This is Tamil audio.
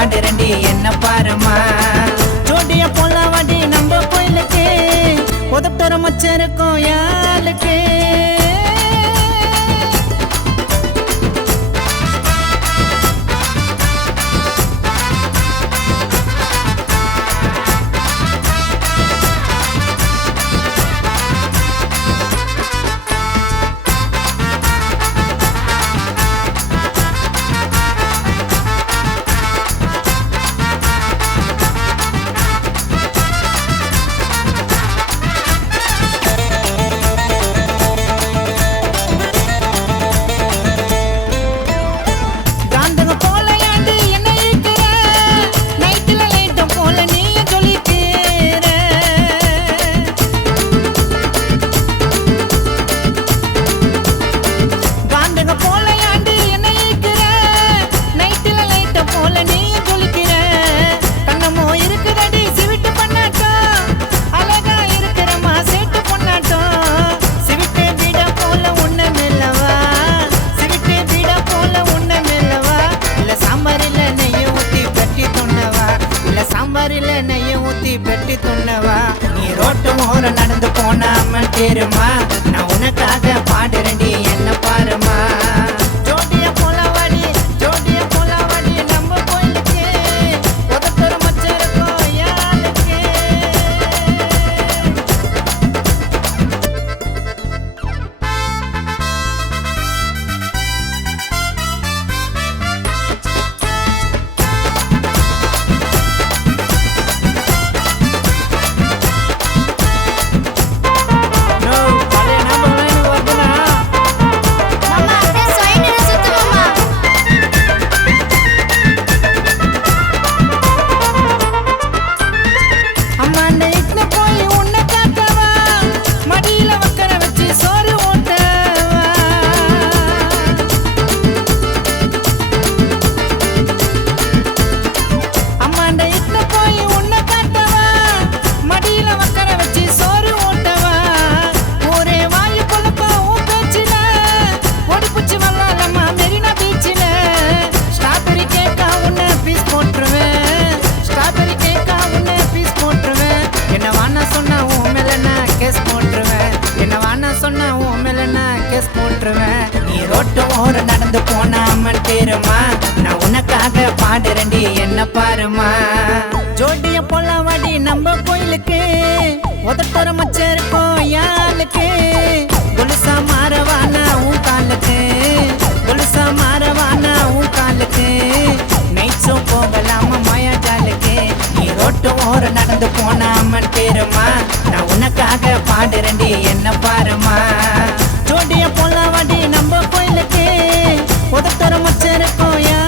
பாடுறண்டி என்ன பாருமா. ஜோடிய போலாவாடி நம்ம கோயிலுக்கு உதட்டோர மச்சம் இருக்கும் யாளுக்கு. பெட்டி துண்ணவா நீ ரோட்டு ஓர நடந்து போனாம தேருமா. நான் உனக்காக பாடுறேன்டி என்ன பாருமா. ஜோடிய போலாவாடி ஜோடிய போலாவாடி நம்ம கோயிலுக்கு உதட்டோர மச்சம் இருக்கும் யாளுக்கு. நீ ரோட்டு ஓர நடந்து போனாம தேருமா. நான் உனக்காக பாடுறேன்டி என்ன பாருமா. ஜோடிய போலாவாடி நம்ம கோயிலுக்கு உதட்டோர மச்சம் இருக்கும் யாளுக்கு. கொலுசா மாறவானா உன் காலுக்கு கொலுசா மாறவானா உன் காலுக்கு. நைட்ஸும் போகலாம மாயாஜாலுக்கு. நீ ரோட்டு ஓர நடந்து போனாம தேருமா. நான் உனக்காக பாடுறேன்டி என்ன பாருமா. ஜோடிய போலாவாடி நம்ம கோயிலுக்கு உதட்டோர மச்சம் இருக்கும்.